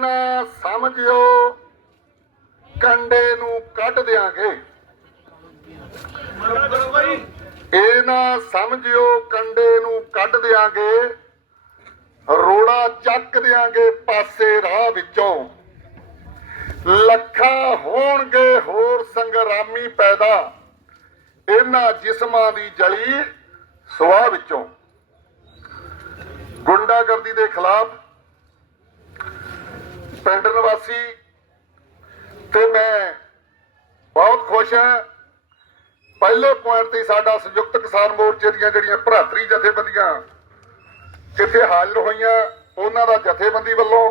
ਨਾ ਸਮਝਿਓ, ਕੰਡੇ ਨੂੰ ਕੱਢ ਦਿਆਂਗੇ। ਇਹ ਨਾ ਸਮਝਿਓ, ਕੰਡੇ ਨੂੰ ਕੱਢ ਦਿਆਂਗੇ। ਰੋੜਾ ਚੱਕ ਦਿਆਂਗੇ ਪਾਸੇ ਰਾਹ ਵਿੱਚੋਂ। ਲੱਖਾਂ ਹੋਣਗੇ ਹੋਰ ਸੰਗਰਾਮੀ ਪੈਦਾ ਇਹਨਾਂ ਜਿਸਮਾਂ ਦੀ ਜਲੀ ਸੁਆਹ ਵਿੱਚੋਂ। ਗੁੰਡਾਗਰਦੀ ਦੇ ਖਿਲਾਫ ਪਿੰਡ ਨਿਵਾਸੀ ਤੇ ਮੈਂ ਬਹੁਤ ਖੁਸ਼ ਹਾਂ। ਪਹਿਲੇ ਪੁਆਇੰਟ ਤੇ ਸਾਡਾ ਸੰਯੁਕਤ ਕਿਸਾਨ ਮੋਰਚੇ ਦੀਆਂ ਜਿਹੜੀਆਂ ਭਰਾਤਰੀ ਜਥੇਬੰਦੀਆਂ ਇੱਥੇ ਹਾਜ਼ਰ ਹੋਈਆਂ, ਉਹਨਾਂ ਦਾ ਜਥੇਬੰਦੀ ਵੱਲੋਂ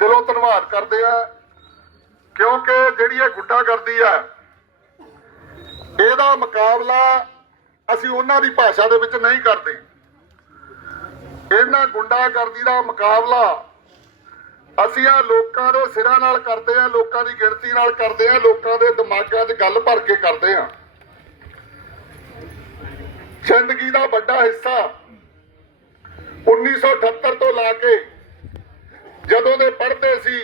ਦਿਲੋਂ ਧੰਨਵਾਦ ਕਰਦੇ ਆ ਕਿਉਂਕਿ ਜਿਹੜੀ ਇਹ ਗੁੰਡਾਗਰਦੀ ਆ, ਇਹਦਾ ਮੁਕਾਬਲਾ ਅਸੀਂ ਉਹਨਾਂ ਦੀ ਭਾਸ਼ਾ ਦੇ ਵਿੱਚ ਨਹੀਂ ਕਰਦੇ। ਇਹਨਾਂ ਗੁੰਡਾਗਰਦੀ ਦਾ ਮੁਕਾਬਲਾ ਅਸੀਂ ਆ ਲੋਕਾਂ ਦੇ ਸਿਰਾਂ ਨਾਲ ਕਰਦੇ ਆ, ਲੋਕਾਂ ਦੀ ਗਿਣਤੀ ਨਾਲ ਕਰਦੇ ਆ, ਲੋਕਾਂ ਦੇ ਦਿਮਾਗਾਂ 'ਚ ਗੱਲ ਭਰ ਕੇ ਕਰਦੇ ਆ। ਜ਼ਿੰਦਗੀ ਦਾ ਵੱਡਾ ਹਿੱਸਾ 1978 ਤੋਂ ਲਾ ਕੇ ਜਦੋਂ ਦੇ ਪੜ੍ਹਦੇ ਸੀ,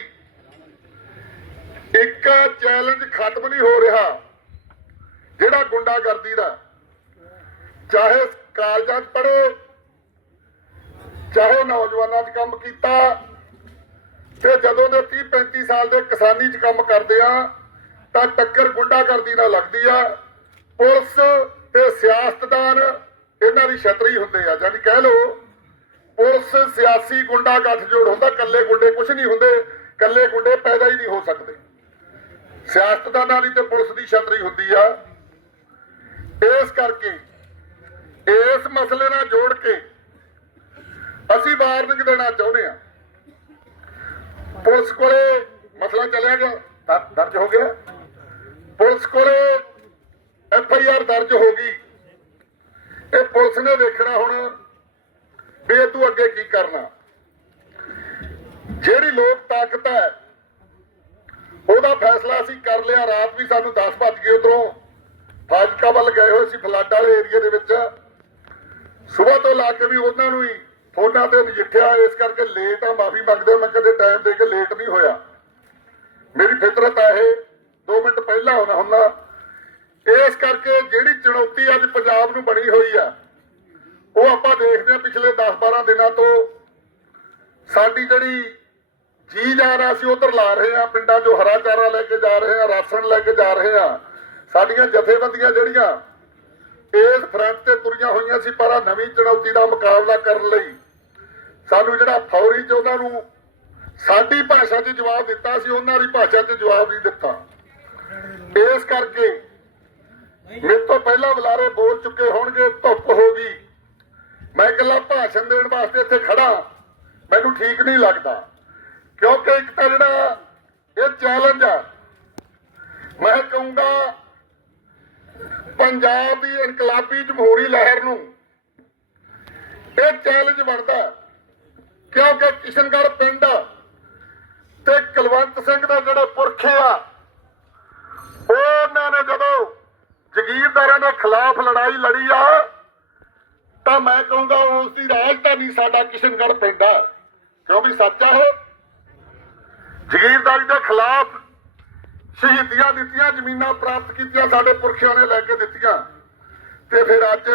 ਇੱਕ ਚੈਲੰਜ ਖਤਮ ਨਹੀਂ ਹੋ ਰਿਹਾ ਜਿਹੜਾ ਗੁੰਡਾਗਰਦੀ ਦਾ। ਚਾਹੇ ਕਾਲਜਾਂ 'ਚ ਪੜ੍ਹੇ, ਚਾਹੇ ਨੌਜਵਾਨਾਂ 'ਚ ਕੰਮ ਕੀਤਾ ਤੇ ਜਦੋਂ ਦੇ 30 35 ਸਾਲ ਦੇ ਕਿਸਾਨੀ 'ਚ ਕੰਮ ਕਰਦੇ ਆ, ਤਾਂ ਟੱਕਰ ਗੁੰਡਾਗਰਦੀ ਨਾਲ ਲੱਗਦੀ ਆ। ਪੁਲਿਸ ਤੇ ਸਿਆਸਤਦਾਨ ਇਹਨਾਂ ਦੀ ਛਤਰੀ ਹੁੰਦੇ ਆ। ਜਾਨੀ ਕਹਿ ਲਓ, ਪੁਲਿਸ ਸਿਆਸੀ ਗੁੰਡਾ ਗੱਠਜੋੜ ਹੁੰਦਾ ਕੱਲੇ ਗੁੰਡੇ ਕੁਝ ਨਹੀਂ ਹੁੰਦੇ ਕੱਲੇ ਗੁੰਡੇ ਪੈਦਾ ਹੀ ਨਹੀਂ ਹੋ ਸਕਦੇ। ਸਿਆਸਤਦਾਨਾਂ ਦੀ ਤੇ ਪੁਲਿਸ ਦੀ ਛਤਰੀ ਹੁੰਦੀ ਆ। ਇਸ ਕਰਕੇ, ਇਸ ਮਸਲੇ ਨਾਲ ਜੋੜ ਕੇ ਅਸੀਂ ਵਾਰਨਿੰਗ ਦੇਣਾ ਚਾਹੁੰਦੇ ਆ। ਪੁਲਿਸ ਕੋਲੇ ਮਸਲਾ ਚੱਲਿਆ ਗਿਆ। ਦਰਜ ਹੋ ਗਿਆ। ਪੁਲਿਸ ਕੋਲੇ ਐਫ ਆਈ ਆਰ ਦਰਜ ਹੋ ਗਈ। ਇਹ ਪੁਲਿਸ ਨੇ ਦੇਖਣਾ ਹੁਣ ਵੀ ਤੂੰ ਅੱਗੇ ਕੀ ਕਰਨਾ। ਜਿਹੜੀ ਲੋਕ ਤਾਕਤ ਹੈ, ਉਹਦਾ ਫੈਸਲਾ ਅਸੀਂ ਕਰ ਲਿਆ। ਰਾਤ ਵੀ ਸਾਨੂੰ 10 ਵੱਜ ਗਏ ਉਧਰੋਂ। ਫਾਜ਼ਿਲਕਾ ਵੱਲ ਗਏ ਹੋਏ ਸੀ, ਫਲੱਡ ਵਾਲੇ ਏਰੀਆ ਦੇ ਵਿੱਚ। ਸਵੇਰ ਤੋਂ ਲਾ ਕੇ ਵੀ ਉਹਨਾਂ ਨੂੰ ਹੀ ਫੋਨਾਂ ਤੇ ਨਜਿੱਠਿਆ ਇਸ ਕਰਕੇ ਲੇਟ ਆ, ਮਾਫੀ ਮੰਗਦੇ ਮੈਂ ਕਦੇ ਟਾਈਮ ਦੇ ਕੇ ਲੇਟ ਨਹੀਂ ਹੋਇਆ। ਮੇਰੀ ਫਿਤਰਤ ਆ ਇਹ 2 ਮਿੰਟ ਪਹਿਲਾਂ ਆਉਣਾ ਹੁੰਦਾ। ਇਸ ਕਰਕੇ ਜਿਹੜੀ ਚੁਣੌਤੀ ਅੱਜ ਪੰਜਾਬ ਨੂੰ ਬਣੀ ਹੋਈ ਆ, ਉਹ ਆਪਾਂ ਦੇਖਦੇ ਆ ਪਿਛਲੇ 10-12 ਦਿਨਾਂ ਤੋਂ। ਸਾਡੀ ਜਿਹੜੀ ਜੀ ਜਾ ਰਿਹਾ ਸੀ, ਉਧਰ ਲਾ ਰਹੇ ਆ, ਪਿੰਡਾਂ 'ਚੋਂ ਹਰਾ ਚਾਰਾ ਲੈ ਕੇ ਜਾ ਰਹੇ ਆ, ਰਾਸ਼ਨ ਲੈ ਕੇ ਜਾ ਰਹੇ ਆ। ਸਾਡੀਆਂ ਜਥੇਬੰਦੀਆਂ ਜਿਹੜੀਆਂ, ਇਸ ਫਰੰਟ ਤੇ ਤੁਰੀਆਂ ਹੋਈਆਂ ਸੀ, ਪਰ ਆਹ ਨਵੀਂ ਚੁਣੌਤੀ ਦਾ ਮੁਕਾਬਲਾ ਕਰਨ ਲਈ ਸਾਨੂੰ ਜਿਹੜਾ ਫੌਰੀ 'ਚ ਉਹਨਾਂ ਨੂੰ ਸਾਡੀ ਭਾਸ਼ਾ 'ਚ ਜਵਾਬ ਦਿੱਤਾ ਸੀ, ਉਹਨਾਂ ਦੀ ਭਾਸ਼ਾ 'ਚ ਜਵਾਬ ਨਹੀਂ ਦਿੱਤਾ। ਇਸ ਕਰਕੇ ਮੇਰੇ ਤੋਂ ਪਹਿਲਾਂ ਬੁਲਾਰੇ ਬੋਲ ਚੁੱਕੇ ਹੋਣਗੇ, ਧੁੱਪ ਹੋ ਗਈ। ਮੈਂ ਇਕੱਲਾ ਭਾਸ਼ਣ ਦੇਣ ਵਾਸਤੇ ਇੱਥੇ ਖੜਾ ਮੈਨੂੰ ਠੀਕ ਨਹੀਂ ਲੱਗਦਾ। ਕਿਉਂਕਿ ਇੱਕ ਤਾਂ ਜਿਹੜਾ ਇਹ ਚੈਲੰਜ ਆ, ਮੈਂ ਕਹੂੰਗਾ ਪੰਜਾਬ ਦੀ ਇਨਕਲਾਬੀ ਜਮਹੂਰੀ ਲਹਿਰ ਨੂੰ ਇਹ ਚੈਲੰਜ ਬਣਦਾ ਹੈ। ਕਿਉਂਕਿ ਕਿਸ਼ਨਗੜ ਪਿੰਡ ਤੇ ਕੁਲਵੰਤ ਸਿੰਘ ਦੇ ਜਿਹੜੇ ਪੁਰਖੇ ਆ ਉਹਨਾਂ ਨੇ ਜਦੋਂ ਜਗੀਰਦਾਰਾਂ ਦੇ ਖਿਲਾਫ ਲੜਾਈ ਲੜੀ ਆ ਤਾਂ ਮੈਂ ਕਹੂੰਗਾ ਉਸ ਦੀ ਰਾਜਧਾਨੀ ਸਾਡਾ ਕਿਸ਼ਨਗੜ੍ਹ ਪਿੰਡ ਕਿਉਂ ਵੀ ਸੱਚ ਆ ਉਹ ਜਗੀਰਦਾਰੀ ਦੇ ਖਿਲਾਫ ਸ਼ਹੀਦੀਆਂ ਦਿੱਤੀਆਂ ਜ਼ਮੀਨਾਂ ਪ੍ਰਾਪਤ ਕੀਤੀਆਂ ਸਾਡੇ ਪੁਰਖਿਆਂ ਨੇ ਲੈ ਕੇ ਦਿੱਤੀਆਂ। ਤੇ ਫਿਰ ਅੱਜ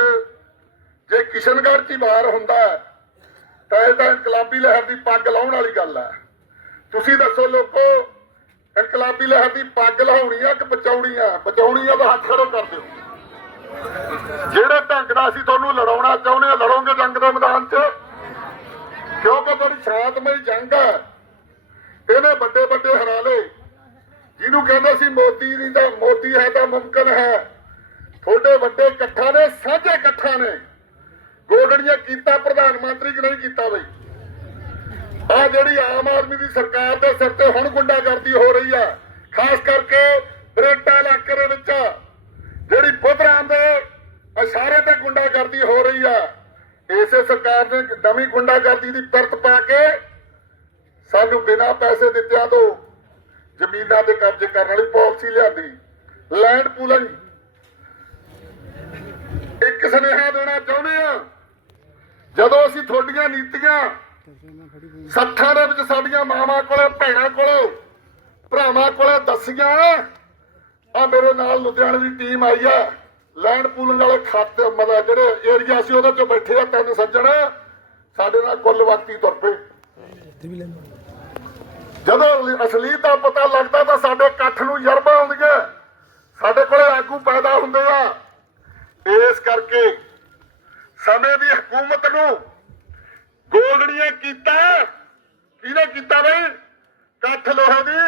ਜੇ ਕਿਸ਼ਨਗੜ੍ਹ 'ਚ ਹੀ ਵਾਰ ਹੁੰਦਾ ਹੈ, ਤਾਂ ਇਹ ਤਾਂ ਇਨਕਲਾਬੀ ਲਹਿਰ ਦੀ ਪੱਗ ਲਾਉਣ ਵਾਲੀ ਗੱਲ ਹੈ। ਤੁਸੀਂ ਦੱਸੋ ਲੋਕੋ, ਇਨਕਲਾਬੀ ਲਹਿਰ ਦੀ ਪੱਗ ਲਾਉਣੀ ਆ ਕਿ ਬਚਾਉਣੀ ਆ ਬਚਾਉਣੀ ਆ ਤਾਂ ਹੱਥ ਖੜੋ ਕਰ ਦਿਓ। ਜਿਹੜੇ ਢੰਗ ਨਾਲ ਅਸੀਂ ਤੁਹਾਨੂੰ ਲੜਾਉਣਾ ਚਾਹੁੰਦੇ ਆ, ਲੜੋਗੇ ਜੰਗ ਦੇ ਮੈਦਾਨ 'ਚ। ਕਿਉਂਕਿ ਜਿਹੜੀ ਸ਼ਾਂਤਮਈ ਜੰਗ ਹੈ। ਇਹਨੇ ਵੱਡੇ ਵੱਡੇ ਹਰਾਲੇ। ਜਿਹਨੂੰ ਕਹਿੰਦੇ ਸੀ ਮੋਦੀ ਨਹੀਂ ਤਾਂ ਮੋਦੀ ਹੈ ਤਾਂ ਮੁਮਕਨ ਹੈ। ਤੁਹਾਡੇ ਵੱਡੇ ਇਕੱਠਾਂ ਨੇ, ਸਾਂਝੇ ਇਕੱਠਾਂ ਨੇ। ਗੋਡੜੀਆਂ ਕੀਤਾ, ਪ੍ਰਧਾਨ ਮੰਤਰੀ ਕਿ ਨਹੀਂ ਕੀਤਾ ਬਈ? ਆ ਜਿਹੜੀ ਆਮ ਆਦਮੀ ਦੀ ਸਰਕਾਰ ਦੇ ਸਿਰ ਤੇ ਹੁਣ ਗੁੰਡਾਗਰਦੀ ਹੋ ਰਹੀ ਆ, ਖਾਸ ਕਰਕੇ ਬਰੇਟਾ ਇਲਾਕੇ ਦੇ ਵਿੱਚ, ਜਿਹੜੀ ਪੁੱਤਰਾਂ ਦੇ ਇਸ਼ਾਰੇ ਤੇ ਗੁੰਡਾਗਰਦੀ ਹੋ ਰਹੀ ਆ, ਇਸੇ ਸਰਕਾਰ ਨੇ ਨਵੀਂ ਗੁੰਡਾਗਰਦੀ ਦੀ ਪਿਰਤ ਪਾ ਕੇ ਸਾਨੂੰ ਬਿਨਾਂ ਪੈਸੇ ਦਿੱਤਿਆਂ ਤੋਂ ਜ਼ਮੀਨਾਂ ਤੇ ਕਬਜ਼ੇ ਕਰਨ ਵਾਲੀ ਪਾਲਿਸੀ ਲਿਆਂਦੀ, ਲੈਂਡ ਪੂਲਿੰਗ। ਇੱਕ ਸੁਨੇਹਾ ਦੇਣਾ ਚਾਹੁੰਦੇ ਆ ਜਦੋਂ ਅਸੀਂ ਤੁਹਾਡੀਆਂ ਨੀਤੀਆਂ ਸੱਥਾਂ ਦੇ ਵਿੱਚ ਸਾਡੀਆਂ ਮਾਵਾਂ ਕੋਲੇ, ਭੈਣਾਂ ਕੋਲੇ, ਭਰਾਵਾਂ ਕੋਲੇ ਦੱਸੀਆਂ ਆ ਮੇਰੇ ਨਾਲ ਲੁਧਿਆਣੇ ਦੀ ਟੀਮ ਆਈ ਆ। ਲੈਂਡ ਪੂਲਿੰਗ ਵਾਲੇ ਖਾਤੇ, ਮਤਲਬ ਜਿਹੜੇ ਏਰੀਆ ਸੀ, ਉਹਦੇ ਚ ਬੈਠੇ ਆ ਤਿੰਨ ਸੱਜਣ। ਸਾਡੇ ਨਾਲ ਕੁੱਲ ਵਕਤੀ ਤੁਰ ਪਏ। ਜਦੋਂ ਅਸਲੀਤ ਦਾ ਪਤਾ ਲੱਗਦਾ ਤਾਂ ਸਾਡੇ ਇਕੱਠ ਨੂੰ ਯਰਬਾ ਆਉਂਦੀਆਂ। ਸਾਡੇ ਕੋਲੇ ਆਗੂ ਪੈਦਾ ਹੁੰਦੇ ਆ। ਇਸ ਕਰਕੇ ਸਮੇਂ ਦੀ ਹਕੂਮਤ ਨੂੰ ਗੋਲੜੀਆਂ ਕੀਤਾ, ਕਿਹਨੇ ਕੀਤਾ ਬਈ? ਕੱਠ ਲੋਹੇ ਦੀ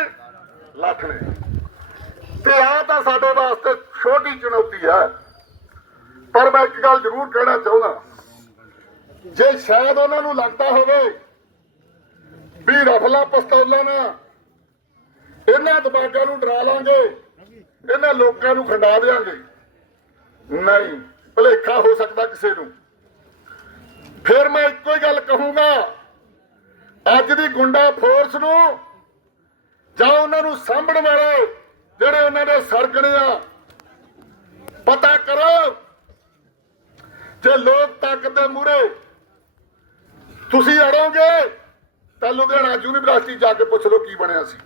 ਲੱਠ ਨੇ। ਤੇ ਆ ਤਾਂ ਸਾਡੇ ਵਾਸਤੇ ਛੋਟੀ ਚੁਣੌਤੀ ਹੈ। ਪਰ ਮੈਂ ਇੱਕ ਗੱਲ ਜ਼ਰੂਰ ਕਹਿਣਾ ਚਾਹੁੰਦਾ, ਜੇ ਸ਼ਾਇਦ ਉਹਨਾਂ ਨੂੰ ਲੱਗਦਾ ਹੋਵੇ ਵੀ ਰਫਲਾ ਪਸਤੌਲਾਂ ਨਾਲ ਇਹਨਾਂ ਦਬਾਕਾਂ ਨੂੰ ਡਰਾ ਲਾਂਗੇ, ਇਹਨਾਂ ਲੋਕਾਂ ਨੂੰ ਖੰਡਾ ਦੇਾਂਗੇ ਨਹੀਂ, ਭਲੇਖਾ ਹੋ ਸਕਦਾ ਕਿਸੇ ਨੂੰ। ਫਿਰ ਮੈਂ ਇੱਕੋ ਹੀ ਗੱਲ ਕਹੂੰਗਾ, ਅੱਜ ਦੀ ਗੁੰਡਾ ਫੋਰਸ ਨੂੰ ਜਾਂ ਉਹਨਾਂ ਨੂੰ ਸਾਂਭਣ ਵਾਲੇ ਜਿਹੜੇ ਉਹਨਾਂ ਦੇ ਸਰਗਣੇ ਆ, ਪਤਾ ਕਰੋ ਜੇ ਲੋਕ ਤਾਕਤ ਦੇ ਮੂਰੇ ਤੁਸੀਂ ਅੜੋਗੇ, ਤਾਂ ਲੁਧਿਆਣਾ ਯੂਨੀਵਰਸਿਟੀ ਜਾ ਕੇ ਪੁੱਛ ਲਓ ਕੀ ਬਣਿਆ ਸੀ।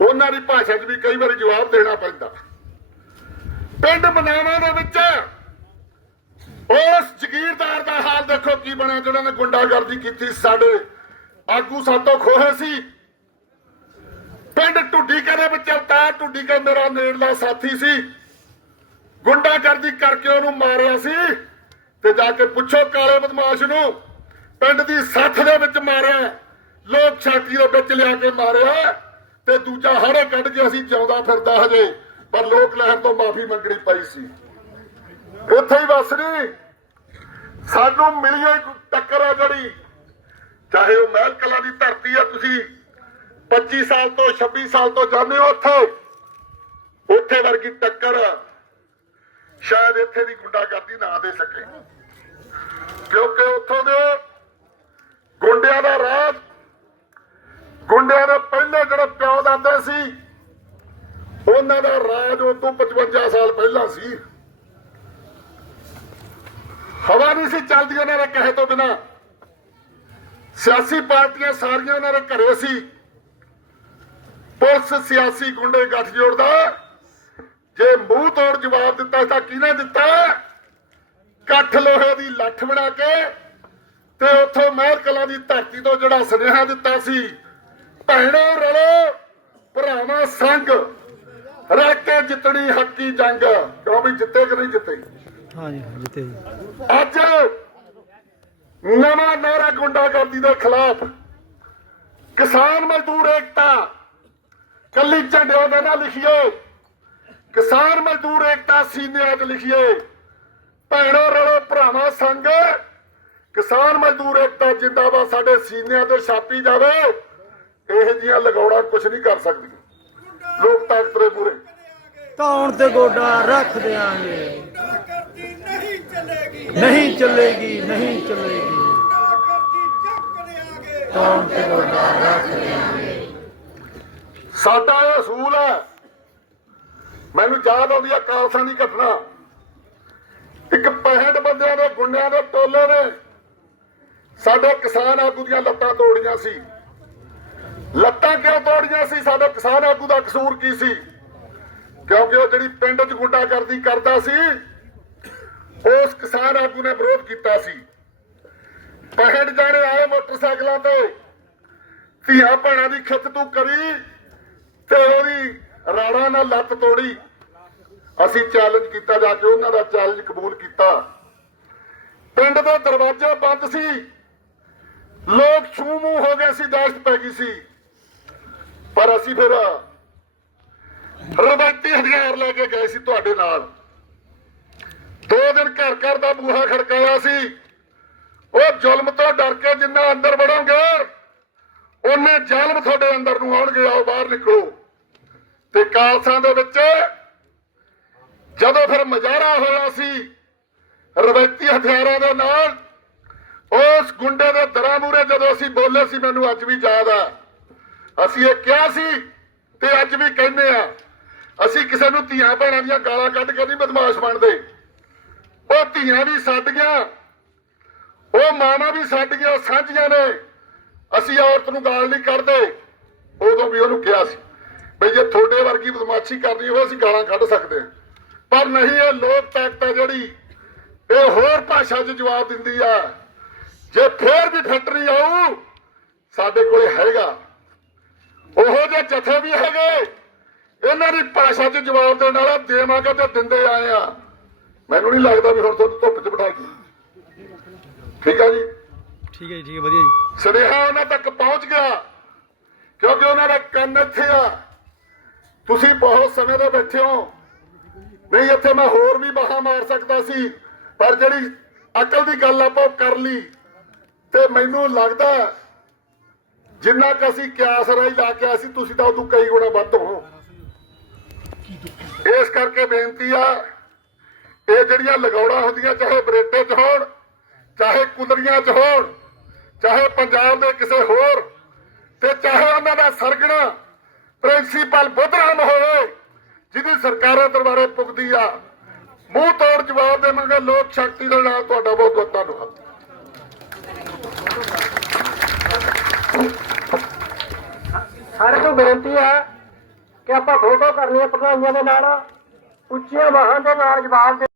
ਉਹਨਾਂ ਦੀ ਭਾਸ਼ਾ 'ਚ ਵੀ ਕਈ ਵਾਰੀ ਜਵਾਬ ਦੇਣਾ ਪੈਂਦਾ। ਪਿੰਡ ਮਨਾਵਾ ਦੇ ਵਿੱਚ ਉਸ ਜਗੀਰ ਕੀ ਬਣਿਆ? ਜਿਹਨਾਂ ਨੇ ਗੁੰਡਾਗਰਦੀ ਕੀਤੀ? ਸਾਡੇ ਆਗੂ ਸਾਤੋਂ ਖੋਹੇ ਸੀ। ਪਿੰਡ ਢੁੱਡੀਕੇ ਦੇ ਵਿੱਚ ਅਵਤਾਰ ਢੁੱਡੀਕੇ ਮੇਰਾ ਨੇੜਲਾ ਸਾਥੀ ਸੀ। ਗੁੰਡਾਗਰਦੀ ਕਰਕੇ ਉਹਨੂੰ ਮਾਰਿਆ ਸੀ ਤੇ ਜਾ ਕੇ ਪੁੱਛੋ ਕਾਲੇ ਬਦਮਾਸ਼ ਨੂੰ, ਪਿੰਡ ਦੀ ਸੱਥ ਦੇ ਵਿੱਚ ਮਾਰਿਆ। ਲੋਕ ਛਾਤੀ ਦੇ ਵਿੱਚ ਲਿਆ ਕੇ ਮਾਰਿਆ ਤੇ ਦੂਜਾ ਹਾੜੇ ਕੱਢ ਕੇ ਅਸੀਂ ਜਿਉਂਦਾ ਫਿਰਦਾ ਹਜੇ, ਪਰ ਲੋਕ ਲਹਿਰ ਤੋਂ ਮਾਫੀ ਮੰਗਣੀ ਪਈ ਸੀ। ਉੱਥੇ ਹੀ ਬਸ ਨਹੀਂ ਸਾਨੂੰ ਮਿਲੀ ਹੋਈ ਟੱਕਰ ਆ ਜਿਹੜੀ। ਚਾਹੇ ਉਹ ਮਹਿਲ ਕਲਾ ਦੀ ਧਰਤੀ ਆ, ਤੁਸੀਂ 25 ਸਾਲ ਤੋਂ 26 ਸਾਲ ਤੋਂ ਜਾਂਦੇ ਹੋ ਉੱਥੇ। ਉੱਥੇ ਵਰਗੀ ਟੱਕਰ ਸ਼ਾਇਦ ਇੱਥੇ ਦੀ ਗੁੰਡਾਗਰਦੀ ਨਾ ਦੇ ਸਕੇ। ਕਿਉਂਕਿ ਉੱਥੋਂ ਦੇ ਗੁੰਡਿਆਂ ਦਾ ਰਾਜ, ਗੁੰਡਿਆਂ ਦੇ ਪਹਿਲੇ ਜਿਹੜੇ ਪਿਓ ਦਾਦੇ ਸੀ, ਉਹਨਾਂ ਦਾ ਰਾਜ ਉਹ ਤੋਂ 55 ਸਾਲ ਪਹਿਲਾਂ ਸੀ। ਹਵਾ ਨਹੀਂ ਸੀ ਚੱਲਦੀ ਉਹਨਾਂ ਦੇ ਕਹੇ ਤੋਂ ਬਿਨਾ। ਸਿਆਸੀ ਪਾਰਟੀਆਂ ਸਾਰੀਆਂ ਉਹਨਾਂ ਦੇ ਘਰੇ ਸੀ। ਪੁਲਿਸ ਸਿਆਸੀ ਗੁੰਡੇ ਗੱਠਜੋੜ ਦਾ ਜੇ ਮੂੰਹ ਤੋੜ ਜਵਾਬ ਦਿੱਤਾ ਤਾਂ ਕਿਹਨੇ ਦਿੱਤਾ? ਕੱਠ ਲੋਹੇ ਦੀ ਲੱਠ ਬਣਾ ਕੇ ਤੇ ਉੱਥੋਂ ਮਹਿਰ ਕਲਾਂ ਦੀ ਧਰਤੀ ਤੋਂ ਜਿਹੜਾ ਸੁਨੇਹਾ ਦਿੱਤਾ ਸੀ, ਭੈਣੋ ਰਲੋ, ਭਰਾਵਾਂ ਸੰਗ ਰਹਿ ਕੇ ਜਿੱਤਣੀ ਹੱਕੀ ਜੰਗ। ਕਿਉਂ ਵੀ ਜਿੱਤੇ ਕਿ ਨਹੀਂ ਜਿੱਤੇ? ਹਾਂਜੀ ਅੱਜ ਨਵਾਂ ਨਾਰਾ ਗੁੰਡਾਗਰਦੀ ਦੇ ਖਿਲਾਫ ਕਿਸਾਨ ਮਜ਼ਦੂਰ ਏਕਤਾ ਕੱਲੀ ਝੰਡਿਆਂ ਦੇ ਨਾਲ ਲਿਖੀਏ। ਕਿਸਾਨ ਮਜ਼ਦੂਰ ਏਕਤਾ ਸੀਨਿਆਂ 'ਚ ਲਿਖੀਏ। ਭੈਣੋ ਰਲੋ ਭਰਾਵਾਂ ਸੰਗ। ਕਿਸਾਨ ਮਜ਼ਦੂਰ ਏਕਤਾ ਜਿੰਦਾਬਾਦ ਸਾਡੇ ਸੀਨਿਆਂ ਤੇ ਛਾਪੀ ਜਾਵੇ। ਇਹ ਜੀਆਂ ਲਗਾਉਣਾ ਕੁਝ ਨਹੀਂ ਕਰ ਸਕਦੀਆਂ ਲੋਕ ਤਾਕਤ ਦੇ ਪੂਰੇ ਕੌਣ ਤੇ ਗੋਡਾ ਰੱਖ ਚਲੇਗੀ ਨਹੀਂ ਚੱਲੇਗੀ ਨਹੀਂ ਚੱਲੇਗੀ। ਕੌਣ ਤੇ ਗੋਡਾ ਰੱਖ ਦਿਆਂਗੇ ਸਾਡਾ ਇਹ ਅਸੂਲ ਹੈ। ਮੈਨੂੰ ਯਾਦ ਆਉਂਦੀ ਹੈ ਕਾਲਸਾਂ ਦੀ ਘਟਨਾ। ਇੱਕ 65 ਬੰਦਿਆਂ ਦੇ ਗੁੰਡਿਆਂ ਦੇ ਟੋਲੇ ਨੇ ਸਾਡੇ ਕਿਸਾਨ ਆਗੂ ਦੀਆਂ ਲੱਤਾਂ ਤੋੜੀਆਂ ਸੀ। ਲੱਤਾਂ ਕਿਉਂ ਤੋੜੀਆਂ ਸੀ? ਸਾਡੇ ਕਿਸਾਨ ਆਗੂ ਦਾ ਕਸੂਰ ਕੀ ਸੀ? ਕਿਉਂਕਿ ਉਹ ਜਿਹੜੀ ਪਿੰਡ 'ਚ ਗੁੰਡਾਗਰਦੀ ਕਰਦਾ ਸੀ ਉਸ ਕਿਸਾਨ ਆਗੂ ਨੇ ਵਿਰੋਧ ਕੀਤਾ ਸੀ। 65 ਜਾਣੇ ਆਏ ਮੋਟਰਸਾਈਕਲਾਂ ਤੇ। ਧੀਆਂ ਭੈਣਾਂ ਦੀ ਖਿੱਚ ਤੂੰ ਕਰੀ ਤੇ ਉਹਦੀ ਰਾਣਾ ਨਾਲ ਲੱਤ ਤੋੜੀ। ਅਸੀਂ ਚੈਲੰਜ ਕੀਤਾ ਜਾ ਕੇ ਉਹਨਾਂ ਦਾ ਚੈਲੰਜ ਕਬੂਲ ਕੀਤਾ। ਪਿੰਡ ਦਾ ਦਰਵਾਜ਼ਾ ਬੰਦ ਸੀ। ਲੋਕ ਛੂ ਮੂੰਹ ਹੋ ਗਏ ਸੀ, ਦਹਿਸ਼ਤ ਪੈ ਗਈ ਸੀ। ਪਰ ਅਸੀਂ ਫਿਰ ਰਵਾਇਤੀ ਹਥਿਆਰ ਲੈ ਕੇ ਗਏ ਸੀ ਤੁਹਾਡੇ ਨਾਲ। ਦੋ ਦਿਨ ਘਰ ਘਰ ਦਾ ਬੂਹਾ ਖੜਕਾਇਆ ਸੀ। ਉਹ ਜ਼ੁਲਮ ਤੋਂ ਡਰ ਕੇ ਜਿੰਨਾ ਅੰਦਰ ਵੜੋਗੇ, ਉਹਨੇ ਜ਼ਾਲਮ ਤੁਹਾਡੇ ਅੰਦਰ ਨੂੰ ਆਉਣਗੇ, ਆਓ ਬਾਹਰ ਨਿਕਲੋ। ਤੇ ਕਾਲਸਾਂ ਦੇ ਵਿੱਚ ਜਦੋਂ ਫਿਰ ਮਜ਼ਾਰਾ ਹੋਇਆ ਸੀ, ਰਵਾਇਤੀ ਹਥਿਆਰਾਂ ਦੇ ਨਾਲ, ਉਸ ਗੁੰਡੇ ਦੇ ਦਰਾਂ ਮੂਰੇ ਜਦੋਂ ਅਸੀਂ ਬੋਲੇ ਸੀ, ਮੈਨੂੰ ਅੱਜ ਵੀ ਯਾਦ ਆ। ਅਸੀਂ ਇਹ ਕਿਹਾ ਸੀ ਤੇ ਅੱਜ ਵੀ ਕਹਿੰਦੇ ਆ, ਅਸੀਂ ਕਿਸੇ ਨੂੰ ਧੀਆਂ ਭੈਣਾਂ ਦੀਆਂ ਗਾਲਾਂ ਕੱਢ ਕੇ ਨਹੀਂ ਬਦਮਾਸ਼ ਬਣਦੇ। ਉਹ ਧੀਆਂ ਵੀ ਸਾਡੀਆਂ ਉਹ ਮਾਵਾਂ ਵੀ ਸਾਡੀਆਂ ਸਾਂਝੀਆਂ ਨੇ। ਅਸੀਂ ਔਰਤ ਨੂੰ ਗਾਲ ਨਹੀਂ ਕੱਢਦੇ। ਉਦੋਂ ਵੀ ਉਹਨੂੰ ਕਿਹਾ ਸੀ, ਬਈ ਜੇ ਤੁਹਾਡੇ ਵਰਗੀ ਬਦਮਾਸ਼ੀ ਕਰਨੀ ਹੋਵੇ, ਅਸੀਂ ਗਾਲਾਂ ਕੱਢ ਸਕਦੇ ਹਾਂ। ਪਰ ਨਹੀਂ, ਇਹ ਲੋਕ ਤਾਕਤ ਹੈ ਜਿਹੜੀ, ਇਹ ਹੋਰ ਭਾਸ਼ਾ 'ਚ ਜਵਾਬ ਦਿੰਦੀ ਆ। ਜੇ ਫੇਰ ਵੀ ਫੈਕਟਰੀ ਆਊ, ਸਾਡੇ ਕੋਲੇ ਹੈਗਾ। ਉਹੋ ਜਿਹੇ ਜਥੇ ਵੀ ਹੈਗੇ। ਇਹਨਾਂ ਦੀ ਭਾਸ਼ਾ 'ਚ ਜਵਾਬ ਦੇਣ ਵਾਲਾ ਦੇਵਾਂਗੇ ਤੇ ਦਿੰਦੇ ਆਏ ਆ। ਮੈਨੂੰ ਨਹੀਂ ਲੱਗਦਾ ਵੀ ਹੁਣ ਤੁਹਾਨੂੰ ਧੁੱਪ 'ਚ ਬਿਠਾ ਕੇ। ਠੀਕ ਆ ਜੀ? ਠੀਕ ਹੈ ਜੀ ਠੀਕ ਹੈ ਵਧੀਆ ਜੀ। ਸੁਨੇਹਾ ਉਹਨਾਂ ਤੱਕ ਪਹੁੰਚ ਗਿਆ ਕਿਉਂਕਿ ਉਹਨਾਂ ਦਾ ਕੰਨ ਇੱਥੇ ਆ। ਤੁਸੀਂ ਬਹੁਤ ਸਮੇਂ ਤੋਂ ਬੈਠੇ ਹੋ। ਨਹੀਂ ਇੱਥੇ ਮੈਂ ਹੋਰ ਵੀ ਬਾਹਾਂ ਮਾਰ ਸਕਦਾ ਸੀ ਪਰ ਜਿਹੜੀ ਅਕਲ ਦੀ ਗੱਲ ਆਪਾਂ ਉਹ ਕਰ ਲਈ। ਤੇ ਮੈਨੂੰ ਲੱਗਦਾ ਜਿੰਨਾ ਕਿ ਅਸੀਂ ਕਿਆਸ ਰਾਈ ਲਾ ਕੇ ਆਏ ਸੀ ਤੁਸੀਂ ਤਾਂ ਉਦੋਂ ਕਈ ਗੁਣਾ ਵੱਧ ਹੋ। ਇਸ ਕਰਕੇ ਬੇਨਤੀ ਆ ਇਹ ਜਿਹੜੀਆਂ ਲਗਾਉਣਾ ਹੁੰਦੀਆਂ, ਚਾਹੇ ਬਰੇਟੇ 'ਚ ਹੋਣ, ਚਾਹੇ ਕੁਲਰੀਆਂ 'ਚ ਹੋਣ, ਚਾਹੇ ਪੰਜਾਬ ਦੇ ਕਿਸੇ ਹੋਰ, ਤੇ ਚਾਹੇ ਉਹਨਾਂ ਦਾ ਸਰਗਣਾ ਪ੍ਰਿੰਸੀਪਲ ਬੁੱਧਰਾਮ ਹੋਵੇ, ਜਿਹਦੀ ਸਰਕਾਰਾਂ ਦਰਬਾਰੇ ਪੁੱਗਦੀ ਆ, ਮੂੰਹ ਤੋੜ ਜਵਾਬ ਦੇਵਾਂਗੇ, ਲੋਕ ਸ਼ਕਤੀ ਦੇ ਨਾਲ ਤੁਹਾਡਾ ਬਹੁਤ ਬਹੁਤ ਧੰਨਵਾਦ। ਸਾਰੇ ਨੂੰ ਬੇਨਤੀ ਹੈ ਕਿ ਆਪਾਂ ਫੋਟੋ ਕਰਨੀ ਹੈ ਪ੍ਰਧਾਨੀਆਂ ਦੇ ਨਾਲ, ਉੱਚੀਆਂ ਬਾਹਾਂ ਦੇ ਨਾਲ ਜਵਾਬ ਦੇ